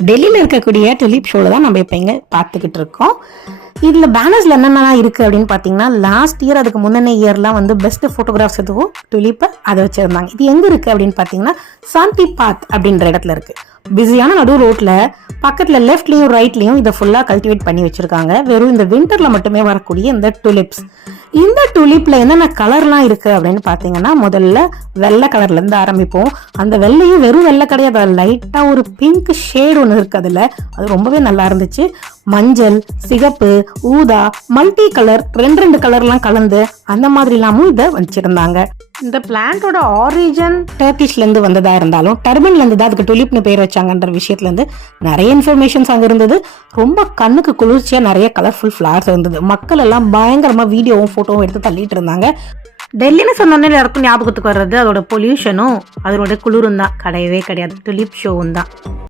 டெல்லியில் இருக்கக்கூடிய டுலிப் ஷோவில் தான் நம்ம இப்போ இங்கே பார்த்துக்கிட்டு இருக்கோம். இதில் பேனர்ஸில் என்னென்னலாம் இருக்குது அப்படின்னு பார்த்தீங்கன்னா, லாஸ்ட் இயர் அதுக்கு முன்னே இயர்லாம் வந்து பெஸ்ட் ஃபோட்டோகிராஃப்ஸ் எதுவும் டுலிப்பை அதை வச்சுருந்தாங்க. இது எங்கே இருக்குது அப்படின்னு பார்த்தீங்கன்னா, சாந்தி பாத் அப்படின்ற இடத்துல இருக்குது. பிஸியான நடு ரோட்டில் பக்கத்தில் லெஃப்ட்லேயும் ரைட்லேயும் இதை ஃபுல்லாக கல்டிவேட் பண்ணி வச்சுருக்காங்க. வெறும் இந்த விண்டரில் மட்டுமே வரக்கூடிய இந்த டுலிப்ஸ். இந்த டுலிப்பில் என்னென்ன கலர்லாம் இருக்குது அப்படின்னு பார்த்தீங்கன்னா, முதல்ல வெள்ளை கலர்லேருந்து ஆரம்பிப்போம். அந்த வெள்ளையும் வெறும் வெள்ளை கிடையாது, லைட்டாக ஒரு பிங்க் ஷேடு ஒன்று இருக்குது அதில். அது ரொம்பவே நல்லா இருந்துச்சு. மஞ்சள், சிகப்பு, ஊதா, மல்டி கலர், ரெண்டு கலர்லாம் கலந்து அந்த மாதிரிலாமும் இதை வச்சிருந்தாங்க. இந்த பிளான்ட்டோட ஆரிஜின் டர்க்கிஷ்லேருந்து வந்ததா இருந்தாலும் டர்பன்லேருந்து தான் அதுக்கு டுலிப்னு பேர் வச்சாங்கன்ற விஷயத்துலேருந்து நிறைய இன்ஃபர்மேஷன்ஸ் அங்கே இருந்தது. ரொம்ப கண்ணுக்கு குளிர்ச்சியாக நிறைய கலர்ஃபுல் ஃப்ளவர்ஸ் இருந்தது. மக்கள் எல்லாம் பயங்கரமாக வீடியோவும் ஃபோட்டோவும் எடுத்து தள்ளிட்டு இருந்தாங்க. டெல்லின்னு சொன்னோன்னே எல்லாருக்கும் ஞாபகத்துக்கு வர்றது அதோட பொல்யூஷனும் அதோட குளிரும் தான், கிடையவே கிடையாது. டுலிப் ஷோவும் தான்.